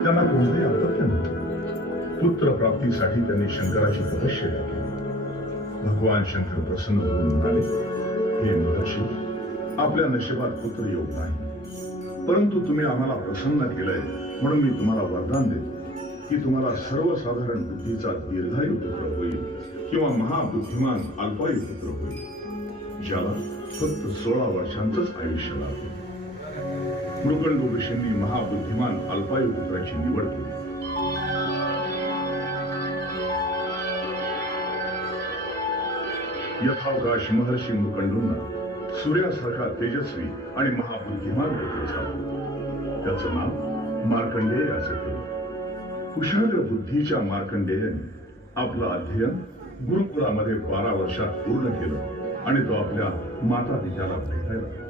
त्यांना कोणतेही आपत्ती नव्हते। पुत्र प्राप्तीसाठी त्यांनी शंकराची तपश्चर्या केली। भगवान शंकर प्रसन्न होऊन म्हणाले, हे महर्षी, आपल्या नशिबात पुत्र योग नाही, परंतु तुम्ही आम्हाला प्रसन्न केलंय म्हणून मी तुम्हाला वरदान देतो की तुम्हाला सर्वसाधारण बुद्धीचा दीर्घायू पुत्र होईल किंवा महाबुद्धिमान अल्पायू पुत्र होईल, ज्याला फक्त 16 वर्षांचंच आयुष्य लाभेल। मृकंडू ऋषींनी महाबुद्धिमान अल्पायू पुत्राची निवड केली। यथावकाश महर्षी मृकंडूंना सूर्यासारखा तेजस्वी आणि महाबुद्धिमान पुत्र झाला। त्याचं नाव मार्कंडेय असे ठेवलं। कुशाग्र बुद्धीच्या मार्कंडेयाने आपलं अध्ययन गुरुकुलामध्ये 12 वर्षात पूर्ण केलं आणि तो आपल्या माता पित्याला भेटायला